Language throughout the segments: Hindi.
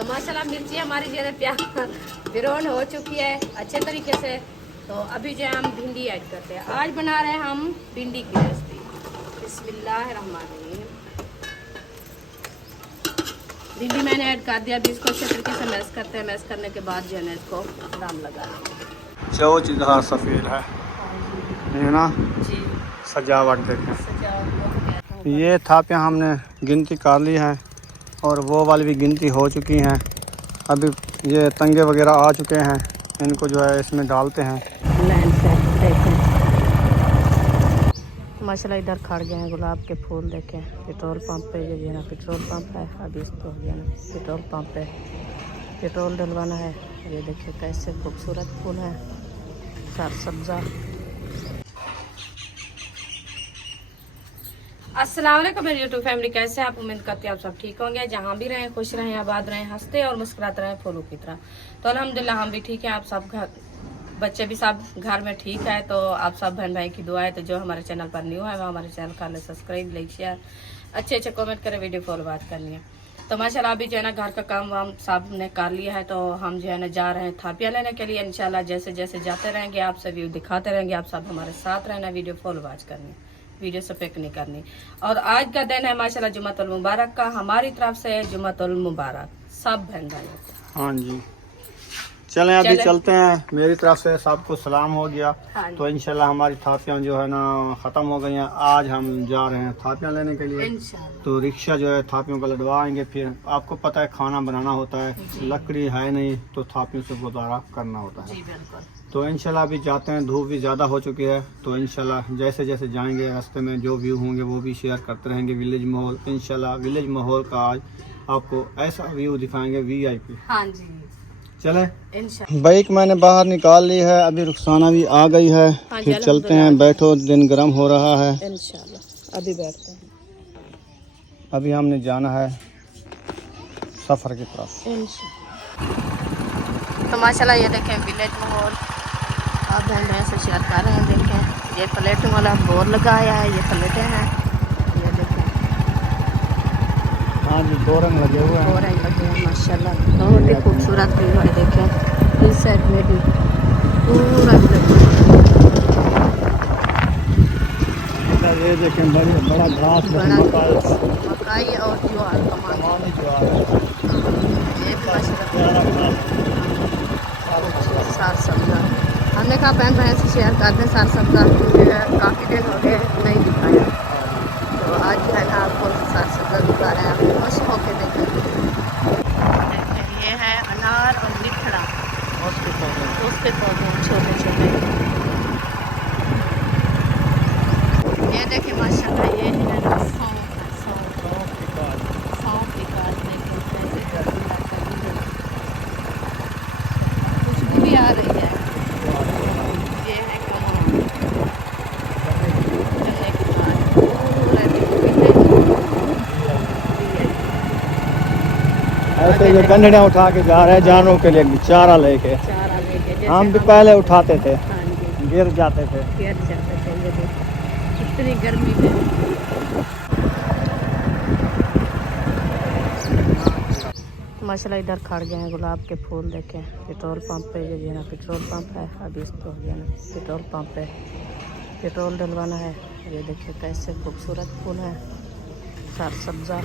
तो माशाल्लाह मिर्ची हमारी जो है ब्राउन हो चुकी है अच्छे तरीके से। तो अभी जो है हम भिंडी ऐड करते हैं। आज बना रहे हैं हम भिंडी की रेसिपी। बिस्मिल्लाहिर्रहमानिर्रहीम। भिंडी मैंने ऐड कर दिया। अभी इसको अच्छे तरीके से मैश करते हैं। मैश करने के बाद जो है ना इसको दाम लगा देंगे। चौच इधर सफ़ेद है ना जी, सजावट देखें। सजावट ये थापियाँ हमने गिनती कर ली है और वो वाली भी गिनती हो चुकी हैं। अभी ये तंगे वगैरह आ चुके हैं, इनको जो है इसमें डालते हैं। माशाल्लाह इधर खड़ गए हैं गुलाब के फूल। देखें पेट्रोल पंप पे ये ना पेट्रोल पंप है। अभी इसको हो गया ना पेट्रोल पंप पे पेट्रोल डलवाना है। ये देखिए कैसे खूबसूरत फूल है सार सब्जा। अस्सलाम वालेकुम मेरी यूट्यूब फैमिली, कैसे आप? उम्मीद करते हैं आप सब ठीक होंगे। जहाँ भी रहें खुश रहें, आबाद रहें, हंसते और मुस्कुराते रहें फूलों की तरह। तो अल्हम्दुलिल्लाह हम भी ठीक हैं। आप सब घर बच्चे भी सब घर में ठीक है। तो आप सब बहन भाई की दुआ है। तो जो हमारे चैनल पर न्यू है वो हमारे चैनल का सब्सक्राइब, लाइक, शेयर, अच्छे कमेंट करें, वीडियो फॉलो बात करनी है। तो माशाल्लाह अभी जो है ना घर का काम वाम सब ने कर लिया है। तो हम जो है ना जा रहे हैं थापियाँ लेने के लिए। इंशाल्लाह जैसे जैसे जाते रहेंगे आप सब व्यू दिखाते रहेंगे। आप सब हमारे साथ रहना, वीडियो फॉलो बात करनी, वीडियो से पिक नहीं करनी। और आज का दिन है माशाल्लाह जुम्मतुल मुबारक का। हमारी तरफ से जुम्मतुल मुबारक सब बहन भाइयों को। हाँ जी, चलें अभी चलते हैं। मेरी तरफ से सबको सलाम हो गया। हाँ तो इंशाल्लाह हमारी थापियाँ जो है ना ख़त्म हो गई हैं। आज हम जा रहे हैं थापियाँ लेने के लिए। इंशाल्लाह तो रिक्शा जो है थापियों का लदवाएंगे। फिर आपको पता है खाना बनाना होता है, लकड़ी है नहीं तो थापियों से गुजारा करना होता है। जी बिल्कुल। तो इंशाल्लाह अभी जाते हैं। धूप भी ज़्यादा हो चुकी है। तो इंशाल्लाह जैसे जैसे जाएंगे रास्ते में जो व्यू होंगे वो भी शेयर करते रहेंगे। विलेज माहौल, इंशाल्लाह विलेज माहौल का आज आपको ऐसा व्यू दिखाएंगे VIP। हाँ जी चले इंशाल्लाह। बाइक मैंने बाहर निकाल ली है। अभी रुखसाना भी आ गई है। हाँ जी, फिर चलते हैं। बैठो, दिन गर्म हो रहा है। इंशाल्लाह अभी बैठते हैं। अभी हमने जाना है सफ़र की तरफ। तो माशाल्लाह ये देखें विलेज माहौल आप बहन भाई से शेयर कर रहे हैं। देखें ये प्लेटों वाला बोर्ड लगाया है। ये प्लेटें हैं, ये देखें हाँ जी, 2 रंग लगे हुए हैं। बोर्ड लगे हैं माशाल्लाह। बहुत ही खूबसूरत व्यू है। देखें इस साइड में भी पूरा ये देखें बड़ा घास, मकाई और ज्वार सार सब्जा। हमने कहा बहन भाई से शेयर कर दें सार सब्जा, काफ़ी दिन हो गए नहीं दिखाया। तो आज जो है ना आपको सार सब्जा दिखा रहे हैं। आप खुश होके देखें। ये है अनार और निखड़ा, उसके पौधे छोटे छोटे। ये देखिए माशाल्लाह ये है ना सौंफ है। सौंफ की काट देखें कैसे खुशबू भी आ रही है। ये है कमल, चने की काट पूरा ऐसे ये गंढड़ियाँ उठा के जा रहे हैं जानवरों के लिए चारा लेके। चारा लेके हम भी पहले उठाते थे, हाँ जी गिर जाते थे। गिर जाते थे। ये देखो इतनी गर्मी में माशाल्लाह इधर खड़ गए हैं गुलाब के फूल। देखें पेट्रोल पंप पे ये ना पेट्रोल पंप है। अभी इसको हो गया ना पेट्रोल पंप पे पेट्रोल डलवाना है। ये देखिए कैसे खूबसूरत फूल है सार सब्जा।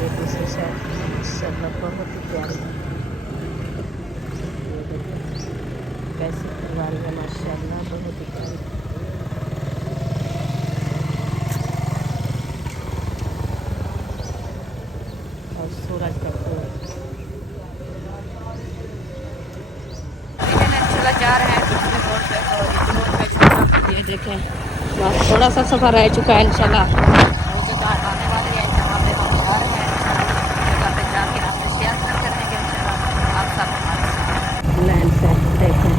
ये दूसरी साइड माशाल्लाह बहुत ही प्यारी है। ये देखिए कैसे फुलवारी है माशाल्लाह बहुत ही प्यारी। और सूरज का फूल। चला जा रहे हैं दूसरे रोड पे। तो रोड पे ये देखें बस थोड़ा सा सफ़र रह चुका है। इंशाल्लाह वो जगह आने वाली है जहाँ पे हम जा रहे हैं। जगह पे जाके आपसे शेयर करते रहेंगे इंशाल्लाह। आप सब हमारे साथ लैंड से देखें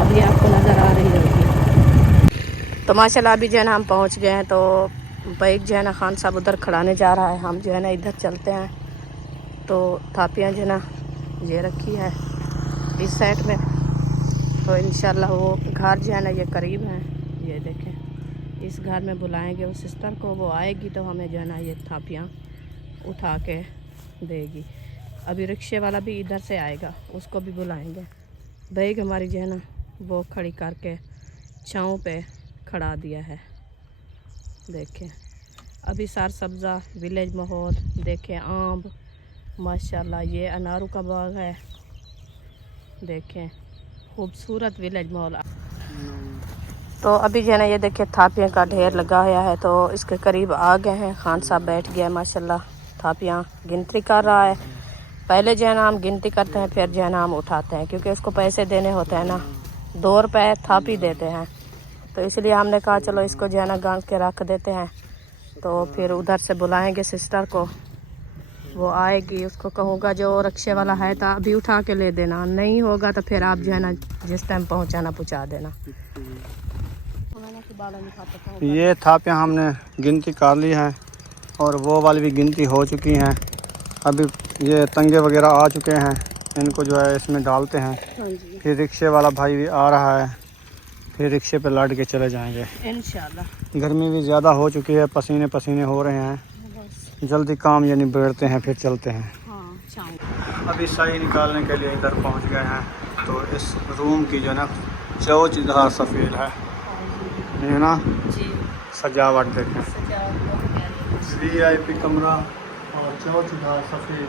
अभी आपको नज़र आ रही होगी। तो माशाल्लाह अभी जो है ना हम पहुँच गए हैं। तो बाइक जो है ना खान साहब उधर खड़ाने जा रहा है। हम जो है ना इधर चलते हैं। तो थापियाँ जो है ना ये रखी है इस साइड में। तो इंशाल्लाह वो घर जो है ना ये करीब है। ये देखें इस घर में बुलाएंगे उस सिस्टर को, वो आएगी तो हमें जो है ना ये थापियाँ उठा के देगी। अभी रिक्शे वाला भी इधर से आएगा, उसको भी बुलाएंगे। बैग हमारी जो है ना वो खड़ी करके छाँव पे खड़ा दिया है। देखें अभी सार सब्ज़ा विलेज माहौल, देखें आम माशाल्लाह, ये अनारों का बाग है। देखें खूबसूरत विलेज माहौल। तो अभी जो है ना ये देखिए थापियाँ का ढेर लगा हुआ है, तो इसके करीब आ गए हैं। खान साहब बैठ गया है माशाल्लाह, थापियाँ गिनती कर रहा है। पहले जो है ना हम गिनती करते हैं, फिर जो है ना हम उठाते हैं, क्योंकि उसको पैसे देने होते हैं ना, 2 रुपये थापी देते हैं। तो इसलिए हमने कहा चलो इसको जो है ना गांठ के रख देते हैं, तो फिर उधर से बुलाएंगे सिस्टर को, वो आएगी, उसको कहूँगा जो रिक्शे वाला है तो अभी उठा के ले देना, नहीं होगा तो फिर आप जो है ना जिस टाइम पहुँचाना पहुँचा देना। ये थापियाँ हमने गिनती कर ली है और वो वाली भी गिनती हो चुकी हैं। अभी ये तंगे वगैरह आ चुके हैं, इनको जो है इसमें डालते हैं। फिर रिक्शे वाला भाई भी आ रहा है, फिर रिक्शे पे लौट के चले जाएंगे इंशाल्लाह। गर्मी भी ज़्यादा हो चुकी है, पसीने पसीने हो रहे हैं, जल्दी काम ये निबेड़ते हैं फिर चलते हैं। अभी सही निकालने के लिए इधर पहुंच गए हैं। तो इस रूम की जो ना चौचधार सफ़ेद है ना जी, सजावट देखें, VIP कमरा और चौचधार सफ़ेद।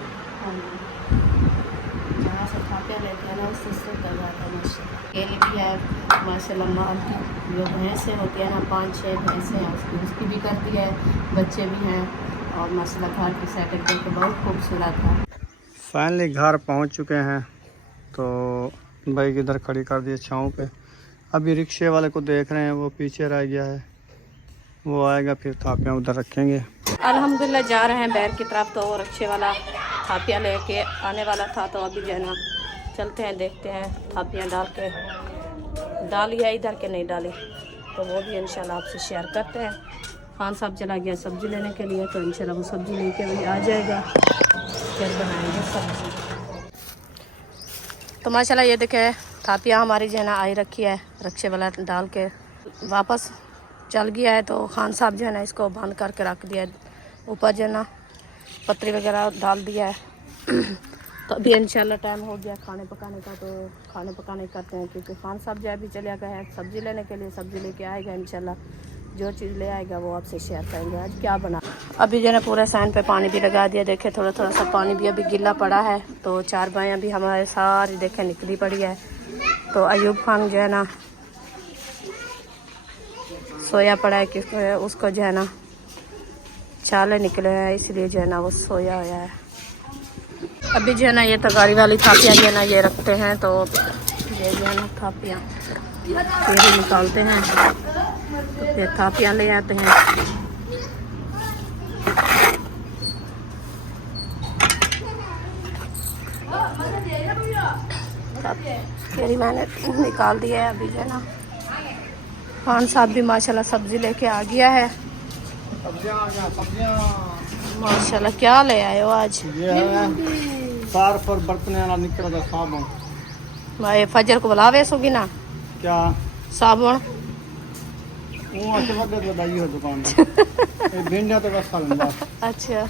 जहाँ से थापियाँ लेते हैं ना उससे केले भी है माशाल्लाह, माल की जो भैंसें होती है ना 5-6 भैंसें हैं, उसकी भी करती है, बच्चे भी हैं, और माशाल्लाह घर की सेटअप करके बहुत खूबसूरत है। फाइनली घर पहुंच चुके हैं, तो बाइक इधर खड़ी कर दी छाँव पे। अभी रिक्शे वाले को देख रहे हैं, वो पीछे रह गया है, वो आएगा फिर थापियाँ उधर रखेंगे। अल्हम्दुलिल्लाह जा रहे हैं बैर की तरफ, तो वो रिक्शे वाला थापियाँ लेके आने वाला था, तो अभी जो है ना चलते हैं, देखते हैं थापियाँ डाली है इधर के नहीं डाली, तो वो भी इंशाल्लाह आपसे शेयर करते हैं। खान साहब चला गया सब्ज़ी लेने के लिए, तो इंशाल्लाह वो सब्ज़ी लेके भी आ जाएगा, फिर बनाएंगे सब्ज़ी। तो माशाल्लाह ये देखे थापियाँ हमारी जो है ना आई रखी है, रिक्शे वाला डाल के वापस चल गया है, तो खान साहब जो है ना इसको बंद करके रख दिया है, ऊपर जो है ना पतरी वगैरह डाल दिया है। तो अभी इंशाल्लाह टाइम हो गया खाने पकाने का, तो खाने पकाने करते हैं, क्योंकि खान साहब जो अभी चले गए हैं सब्ज़ी लेने के लिए, सब्ज़ी लेके आएगा इंशाल्लाह, जो चीज़ ले आएगा वो आपसे शेयर करेंगे आज क्या बना। अभी जो है ना पूरे सैन पे पानी भी लगा दिया, देखे थोड़ा थोड़ा सा पानी भी अभी गिला पड़ा है, तो 4 बाएँ भी हमारे सारी देखे निकली पड़ी है। तो अयूब खान जो है ना सोया पड़ा है, कि उसको जो है ना छाले निकले हैं, इसलिए जो है ना वो सोया हुआ है। अभी जो है ना ये तगारी वाली थापियाँ जो है ना ये रखते हैं, तो ये जो है ना थापियाँ फिर ही निकालते हैं, तो फिर थापियाँ ले आते हैं। फिर ही मैंने निकाल दिया है। अभी जो है ना खान साहब भी माशाल्लाह सब्ज़ी लेके आ गया है। माशाल्लाह क्या ले आए हो आज? ये है सार्फ और बर्तन वाला निकल रहा साबुन। भाई फजर को बुलावे सोगी ना क्या साबुन वो अच्छे वक्त बताइए हो दुकान में। ये भिंडिया तो बस खा लूँगा। अच्छा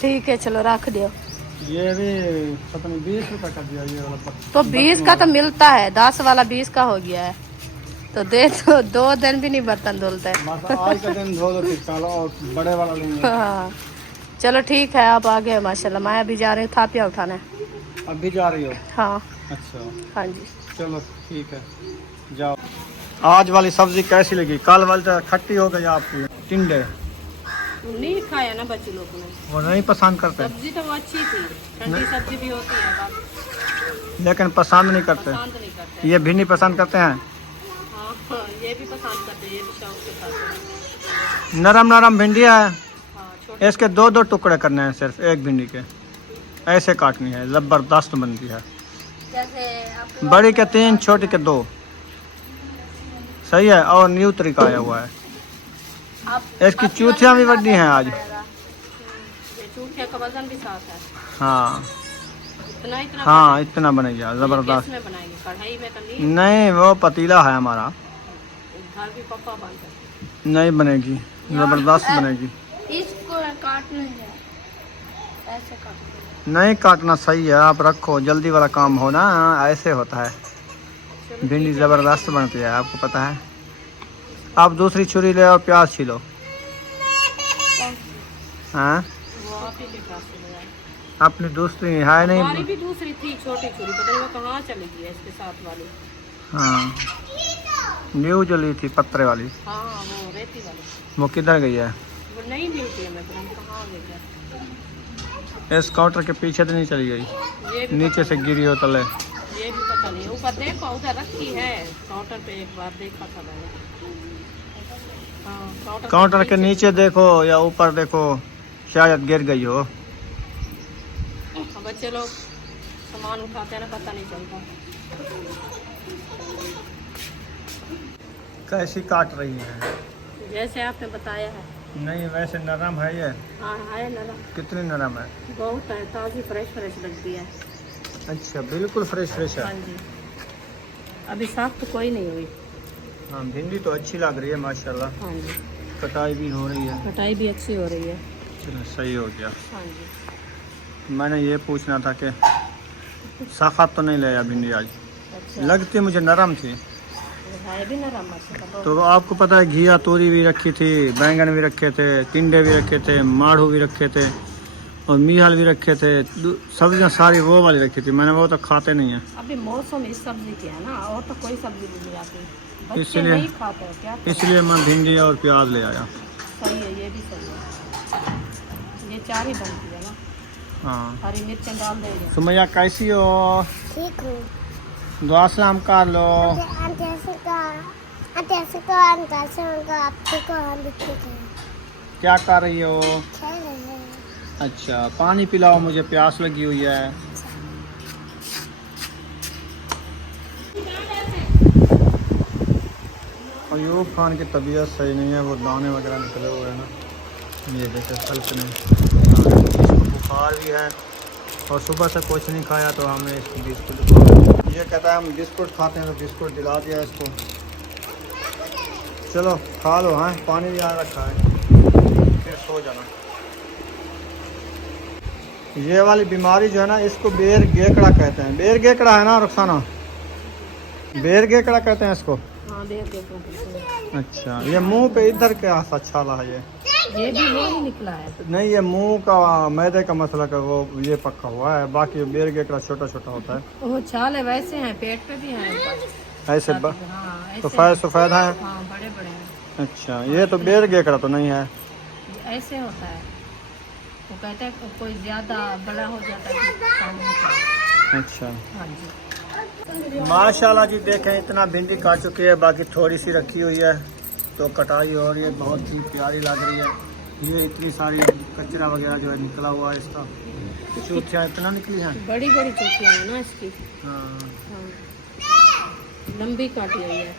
ठीक है, चलो रख दियो। ये भी पता नहीं 20 रुपये का दिया ये वाला। तो 20 का तो मिलता है, 10 वाला 20 का हो गया है, तो दे तो 2 दिन भी नहीं बर्तन धुलते। आज का दिन धो दो चलो, और बड़े वाला लेंगे। हाँ चलो ठीक है, आप आ गए माशाल्लाह। मैं अभी जा रही हूँ थापियाँ उठाने। अभी जा रही हो? हाँ अच्छा हाँ जी चलो ठीक है जाओ। आज वाली सब्जी कैसी लगी? कल वाली तो खट्टी हो गई आपकी। टिंडे नहीं खाया ना बच्चे लोगों ने, वो नहीं पसंद करते। सब्जी तो वो अच्छी थी, ठंडी सब्जी भी होती है, लेकिन पसंद नहीं करते। पसंद नहीं करते। ये भिंडी पसंद करते हैं। हाँ ये भी पसंद करते हैं, ये भी शौक से खाते हैं। नरम नरम भिंडी है, हाँ छोटे इसके 2-2 टुकड़े करने हैं, सिर्फ एक भिंडी के ऐसे काटनी है, ज़बरदस्त बनती है। जैसे बड़ी के 3, छोटी के 2, सही है। और न्यू तरीका आया हुआ है। इसकी चूथियाँ भी बड़ी हैं आज। ये चूठिया का वजन भी साफ है। हाँ इतना हाँ इतना बनेगा ज़बरदस्त। में बनाएंगे, कढ़ाई में तो नहीं, नहीं वो पतीला है हमारा। घर भी पप्पा बंद है। नहीं बनेगी, जबरदस्त बनेगी। इसको काटना है, ऐसे काटना नहीं काटना सही है, आप रखो, जल्दी वाला काम हो ना, ऐसे होता है। है। भिंडी ज़बरदस्त बनती है, आपको पता है। आप दूसरी छुरी ले और प्याज छीलो। हाँ, वो आप ही के पास से ले आए। अपनी दूसरी है हमारी नहीं। भी दूसरी थी छोटी छुरी, पता नहीं वो कहाँ चली गई है इसके साथ वाली। हाँ, न्यू जली थी पत्रे वाली, हाँ वो रेती वाली, वो किधर गई है? वो नहीं मिलती है, मैं कहाँ गई है। इस काउंटर के पीछे तो नहीं चली गई, ये भी नीचे से गिरी हो तले। ये भी पता नहीं, ऊपर देखो, उधर रखी है काउंटर पे, एक बार देखा था मैंने। हाँ, काउंटर के नीचे देखो या ऊपर देखो, शायद गिर गई हो। बच्चे लोग सामान उठाते हैं ना, पता नहीं चलता। कैसी काट रही है? जैसे आपने बताया है। नहीं, वैसे नरम है ये। हाँ है नरम, कितनी नरम है? बहुत है, ताज़ी फ्रेश फ्रेश लगती है। अच्छा, बिल्कुल फ्रेश फ्रेश हाँ है। जी, अभी साफ तो कोई नहीं हुई। हाँ, भिंडी तो अच्छी लग रही है माशाल्लाह, हाँ जी, कटाई भी हो रही है। कटाई भी अच्छी हो रही है। चलो सही हो गया। हाँ जी, मैंने ये पूछना था कि सख्त तो नहीं लिया भिंडी आज? अच्छा लगती मुझे नरम थी। है भी नरम अच्छा तो आपको पता है, घिया तोरी भी रखी थी, बैंगन भी रखे थे, टिंडे भी रखे थे, माड़ू भी रखे थे और मीहल भी रखे थे। सब्जियां सारी वो वाली रखी थी मैंने, वो तो खाते नहीं है। अभी मौसम इस सब्जी के है ना, और तो कोई सब्जी भी नहीं आती, बच्चे इसलिए- नहीं खाते हैं, क्या करें? इसलिए मैं भिंडी और प्याज ले आया। सही है, ये भी सही है, ये चार ही बनती है ना। हाँ, हरी मिर्चें डाल देंगे। सुमैया कैसी हो? ठीक हूँ। दुआ सलाम कर लो। क्या कर रही हो? अच्छा, पानी पिलाओ, मुझे प्यास लगी हुई है। अयूब खान की तबीयत सही नहीं है, वो दाने वगैरह निकले हुए हैं ना, ये देखे हल्क में, इसको बुखार भी है और सुबह से कुछ नहीं खाया, तो हमने इसको बिस्कुट, ये कहता है हम बिस्कुट खाते हैं, तो बिस्कुट दिला दिया इसको। चलो खा लो। हाँ, पानी भी यहाँ रखा है, फिर सो जाना। ये वाली बीमारी जो है ना, इसको बेर गेकड़ा कहते हैं। बेर गेकड़ा है ना रुखसाना? बेर गेकड़ा कहते हैं इसको। हाँ देख देखो, अच्छा, ये मुंह पे इधर के छाला है ये भी वो ही निकला है। नहीं, ये मुंह का मैदे का मसला का वो ये पक्का हुआ है, बाकी बेर गेकड़ा छोटा छोटा होता है। वो छाले वैसे हैं, पेट पे भी हैं ऊपर। ऐसे हाँ ऐसे, सफ़ेद सफ़ेद है। हाँ बड़े बड़े हैं। अच्छा, ये तो बेर गेकड़ा तो नहीं है। ये ऐसे होता है, वो कहते हैं कि कोई ज़्यादा बड़ा हो जाता है तो खाने में चाहिए। अच्छा, हाँ जी, माशाल्लाह जी, देखें इतना भिंडी काट चुकी है, बाकी थोड़ी सी रखी हुई है, तो कटाई हो रही है, बहुत ही प्यारी लग रही है। ये इतनी सारी कचरा वगैरह जो है निकला हुआ है इसका, चूतियाँ इतना निकली हैं। बड़ी बड़ी चुटियाँ हैं ना इसकी। हाँ, हाँ, लंबी काटी हुई है।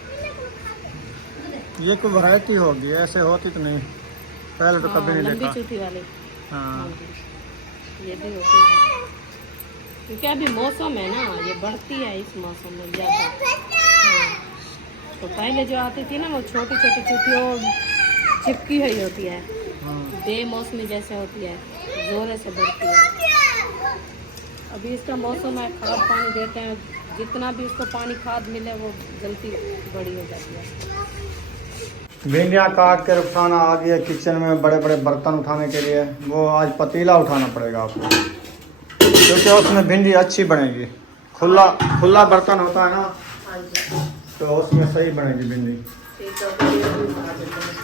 ये कोई वैरायटी होगी, ऐसे होती तो नहीं, पहले तो कभी नहीं लंबी देखा। चुटी वाली। हाँ, हाँ जी, ये भी होती है, क्योंकि अभी मौसम है ना, ये बढ़ती है इस मौसम में ज़्यादा। हाँ, तो पहले जो आती थी ना, वो छोटी छोटी चुटियों चिपकी हुई होती है, हाँ। बेमौसमी जैसे होती है, जोरे से बढ़ती है। अभी इसका मौसम है, खाद पानी देते हैं, जितना भी उसको पानी खाद मिले वो जल्दी बड़ी हो जाती है। भिंडियाँ काट के रुखसाना आ गया किचन में बड़े बड़े बर्तन उठाने के लिए। वो आज पतीला उठाना पड़ेगा आपको, क्योंकि उसमें भिंडी अच्छी बनेगी। खुला खुला बर्तन होता है ना, हाँ जी, तो उसमें सही बनेगी भिंडी। ठीक है, बढ़िया भी बना देते हैं।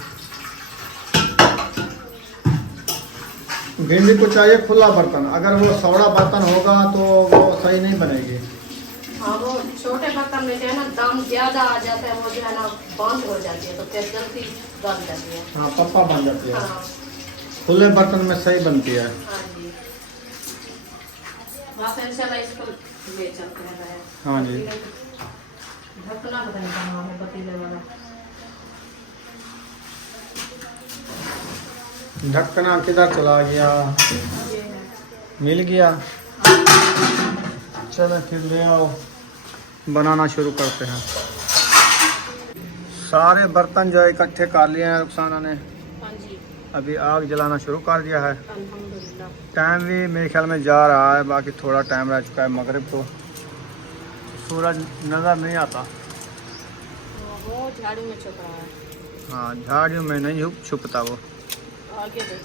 भिंडी को चाहिए खुला बर्तन, अगर वो सौड़ा बर्तन होगा तो वो सही नहीं बनेगी। हाँ, वो छोटे बर्तन में जो है ना, दाम ज़्यादा आ जाता है, वो जो है ना बंद हो जाती है, तो फिर जल्दी बन जाती है। हाँ, पप्पा बन जाती है। हाँ खुले बर्तन में सही बनती है। हाँ जी, बस इंशाल्लाह इसको ले चलते हैं। हाँ जी। ढकना पता नहीं कहाँ है पतीले वाला। ढक्कना किधर चला गया? ये है। मिल गया। चलो फिर ले आओ, बनाना शुरू करते हैं। सारे बर्तन जो है इकट्ठे कर लिए हैं रुखसाना ने। हाँ जी, अभी आग जलाना शुरू कर दिया है। अल्हम्दुलिल्लाह। टाइम भी मेरे ख्याल में जा रहा है, बाकी थोड़ा टाइम रह चुका है मगरिब को। सूरज नज़र नहीं आता। वो झाड़ू में छुप रहा है। हाँ, झाड़ियों में नहीं छुपता वो। आगे देखिए।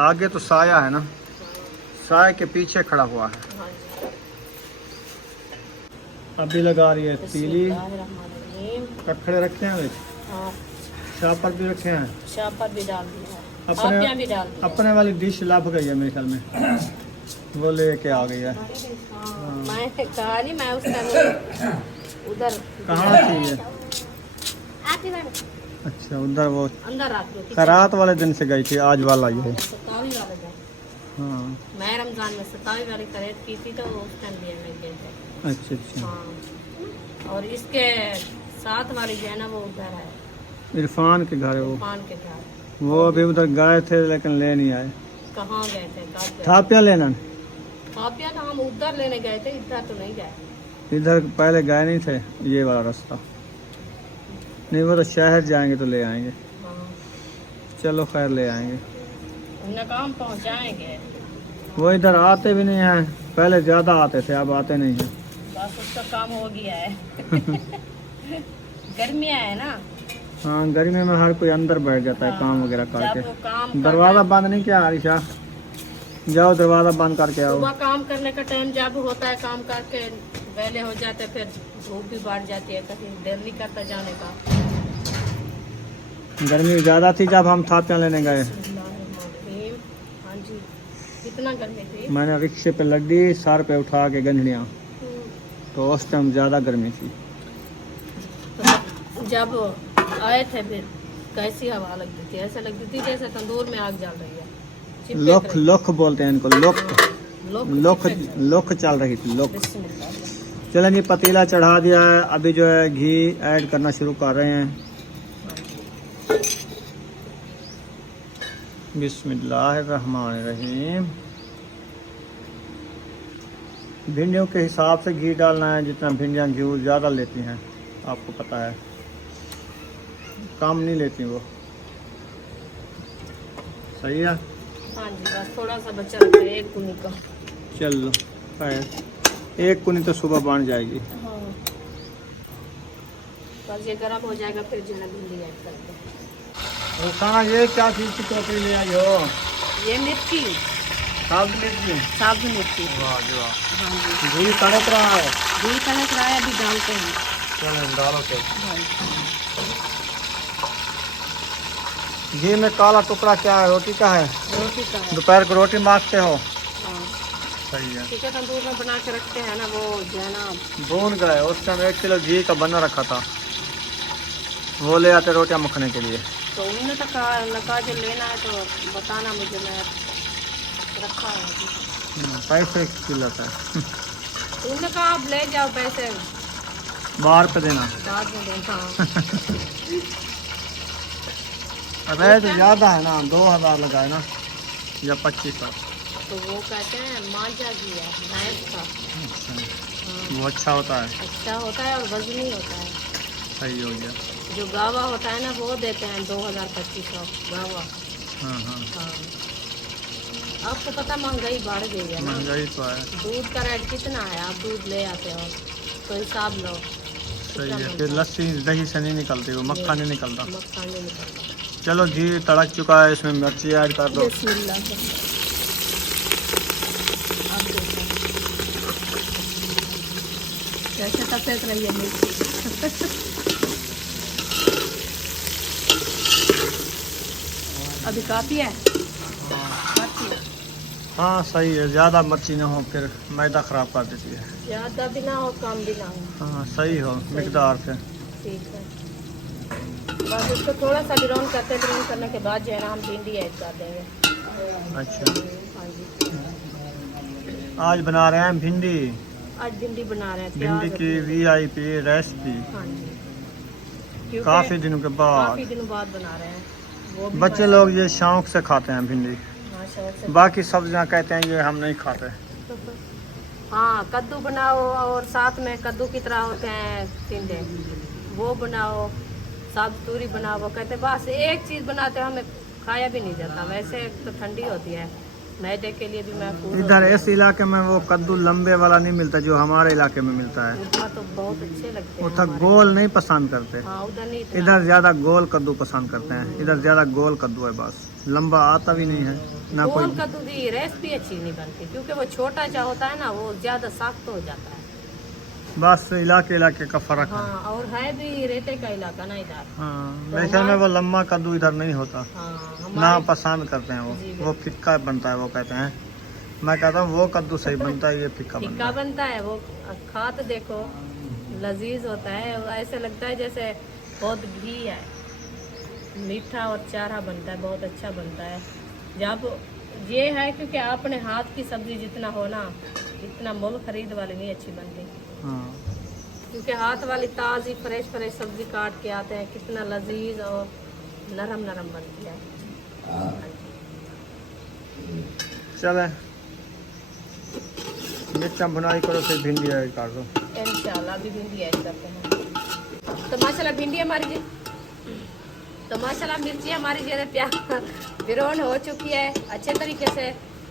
आगे तो साया है ना, साए के पीछे खड़ा हुआ है। हाँ जी। अभी लगा रही है तीली। बिस्मिल्लाहिर्रहमानिर्रहीम। कखड़े रखे हैं, हाँ, शापर भी रखे हैं। शापर भी डाल दिया है, अपने आपने भी डाल दिया। अपने वाली डिश लाभ गई है मेरे ख्याल में, वो लेके आ गई है। हाँ, मैं कहा नहीं, मैं उस टाइम उधर कहाँ थी ये? अच्छा, उधर वो अंदर रख दो। खैरात वाले दिन से गई थी, आज वाला ये। सतावी वाले दिन हाँ, मैं रमजान में सतावी वाली खरीद की थी, तो उस टाइम लिए मैं गए थे। अच्छा अच्छा। हाँ, और इसके साथ वाली जो है ना, वो उधर है, इरफान के घर है वो। पान के घर। वो अभी उधर गए थे लेकिन ले नहीं आए। कहाँ गए थे? कब गए? थापिया लेना। थापिया तो हम उधर लेने गए थे, इधर तो नहीं गए। इधर पहले गए नहीं थे, ये वाला रास्ता नहीं, वो तो शहर जाएंगे तो ले आएंगे। हाँ, चलो खैर, ले आएंगे। हमने काम पहुँचाएंगे। वो इधर आते भी नहीं हैं, पहले ज़्यादा आते थे, अब आते नहीं हैं। बस उसका काम हो गया है। गर्मियाँ है ना, हाँ, गर्मी में हर कोई अंदर बैठ जाता है काम वगैरह जब वो करके। काम दरवाज़ा बंद नहीं किया आरिशा? जाओ दरवाज़ा बंद करके आओ। सुबह काम करने का टाइम जब होता है, काम करके वेले हो जाते हैं, फिर धूप भी बढ़ जाती है, कहीं देर नहीं करता जाने का। गर्मी ज़्यादा थी जब हम थापियाँ लेने गए। बिस्मिल्लाहिर्रहमानिर्रहीम। हाँ जी, कितना गर्मी थी। मैंने रिक्शे पे लड्डी सर पे उठा के गंजड़ियाँ, तो उस टाइम ज़्यादा गर्मी थी। तो जब आए थे फिर कैसी हवा लगती थी, ऐसा लगती थी जैसे तंदूर में आग जल रही है। चिपक लोख रही। लोख बोलते हैं इनको, लोख लोग लोख चिपक रही। लोख चल रही थी, लोख। बिस्मिल्लाह। चलें जी, पतीला चढ़ा दिया है, अभी जो है घी ऐड करना शुरू कर रहे हैं। बिस्मिल्लाहिर्रहमानिर्रहीम। भिंडियों के हिसाब से घी डालना है, जितना भिंडियाँ घी ज़्यादा लेती हैं, आपको पता है, कम नहीं लेती वो। सही है। हाँ जी, बस थोड़ा सा बचा रहता है, एक कुनी का। चलो खैर, एक कुनी तो सुबह बन जाएगी। हाँ, बस ये गर्म हो जाएगा, फिर जो है भिंडी ऐड करते हैं। खाना, ये क्या चीज़ की टोकरी ले आई हो? ये मिर्ची, साबुत मिर्ची। साबुत मिर्ची। वाह जी वाह। हाँ जी, घी तड़क रहा है। घी तड़क रहा है, अभी डालते हैं। चलो डालो फिर। हाँ जी। घी में काला टुकड़ा क्या है, रोटी का है? रोटी का है। दोपहर को रोटी मांगते हो? हाँ, सही है। ठीक है, तंदूर में बना के रखते हैं ना, वो जो है ना। भून गए, उस टाइम 1 किलो घी का बना रखा था, वो ले आते रोटियां मखने के लिए। तो उन्होंने तो कहा जो लेना है तो बताना मुझे, मैं रखा है अभी। पैसे की किल्लत है। तो उन्होंने कहा आप ले जाओ, पैसे बाहर पे देना। बाद में देता। अरे तो ज़्यादा है ना, 2000 लगाए ना, या 2500। तो वो कहते हैं मांझा घी है, भैंस का। अच्छा, वो अच्छा होता है। अच्छा होता है और वजनी होता है। सही हो गया। जो गावा होता है ना, वो देते हैं 2000-2500 गावा। हाँ हाँ, हाँ, आपको पता महंगाई बढ़ गई है ना। महंगाई तो है। दूध का रेट कितना है, आप दूध ले आते हो तो हिसाब लो। सही है, फिर लस्सी दही से नहीं निकलती, वो मक्खा नहीं निकलता। मक्खन नहीं निकलता। चलो घी तड़क चुका है, इसमें मिर्ची ऐड कर दो। बिस्मिल्लाह। अब देखो कैसे टपक रही है मिर्ची। अभी काफी है। काफी है। हाँ सही है, ज़्यादा मिर्ची ना हो फिर मैदा ख़राब कर देती है। ज़्यादा भी ना हो, कम भी ना हो। हाँ सही हो, मिकदार से। ठीक है, बस इसको थोड़ा सा ब्राउन करने के बाद जो है ना, हम भिंडी ऐड कर देंगे। अच्छा, हाँ जी, आज बना रहे हैं भिंडी। आज भिंडी बना रहे हैं, भिंडी प्याज की और- VIP रेसिपी, हाँ जी, क्योंकि काफ़ी दिनों के काफी बाद। दिनों बाद बना रहे हैं। वो भी बच्चे लोग ये शौक से खाते हैं भिंडी, हाँ, शौक से। बाकी सब्जियां कहते हैं ये हम नहीं खाते। हाँ, कद्दू बनाओ, और साथ में कद्दू की तरह होते हैं टिंडे, वो बनाओ, साबुत तूरी बना, वो कहते बस एक चीज़ बनाते हमें खाया भी नहीं जाता। वैसे तो ठंडी होती है, मैदे के लिए भी महफूज इधर होती है। इस इलाके में वो कद्दू लंबे वाला नहीं मिलता जो हमारे इलाके में मिलता है। उधर तो बहुत अच्छे लगते हैं उधर हमारे। गोल नहीं पसंद करते, हाँ उधर नहीं इतना। इधर ज्यादा गोल कद्दू पसंद करते हैं। इधर ज्यादा गोल कद्दू है, बस लंबा आता भी नहीं है ना कोई। गोल कद्दू की रेसिपी अच्छी नहीं बनती क्योंकि वो छोटा जो होता है ना वो ज्यादा सख्त हो जाता है। बस इलाके इलाके का फर्क है। हाँ और है भी रेते का इलाका ना इधर। हाँ, तो मेरे ख्याल में वो लंबा कद्दू इधर नहीं होता हाँ ना, हमारे पसंद करते हैं जी, वो फिक्का बनता है वो कहते हैं। मैं कहता हूँ वो कद्दू सही बनता है, ये फिक्का बनता टिक्का है। बनता है वो, खा तो देखो लजीज होता है। ऐसे लगता है जैसे बहुत घी है, मीठा और चारा बनता है, बहुत अच्छा बनता है। जब ये है क्योंकि अपने हाथ की सब्जी जितना हो ना, इतना मोल खरीद वाली नहीं अच्छी बनती। हाँ, क्योंकि हाथ वाली ताज़ी फ्रेश फ्रेश सब्जी काट के आते हैं, कितना लजीज और नरम नरम बनती है। चले मिर्चा बुनाई करो, फिर भिंडी ऐड कर दो। इंशाल्लाह अभी भिंडी ऐड करते हैं। तो माशाल्लाह भिंडी हमारी तो माशाल्लाह मिर्ची हमारी जो है प्याज ब्राउन हो चुकी है अच्छे तरीके से।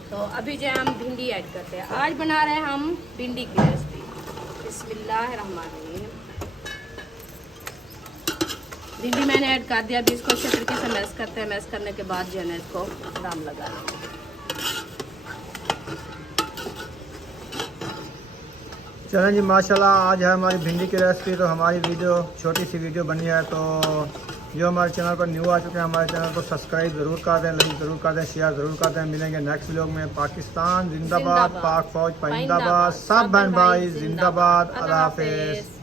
तो अभी जो है हम भिंडी ऐड करते हैं। आज बना रहे हैं हम भिंडी की रेसिपी। बिस्मिल्लाहिर्रहमानिर्रहीम। भिंडी मैंने ऐड कर दिया। अभी इसको अच्छे तरीके से मैश करते हैं। मैश करने के बाद जो है ना इसको दाम लगा देंगे। चलें जी, माशाल्लाह आज है हमारी भिंडी की रेसिपी। तो हमारी वीडियो छोटी सी वीडियो बनी है, तो जो हमारे चैनल पर न्यू आ चुके हैं हमारे चैनल को सब्सक्राइब ज़रूर कर दें, लाइक ज़रूर कर दें, शेयर ज़रूर कर दें। मिलेंगे नेक्स्ट व्लॉग में। पाकिस्तान जिंदाबाद, पाक फौज पाइंदाबाद, सब बहन भाई जिंदाबाद। अल्लाह हाफिज़।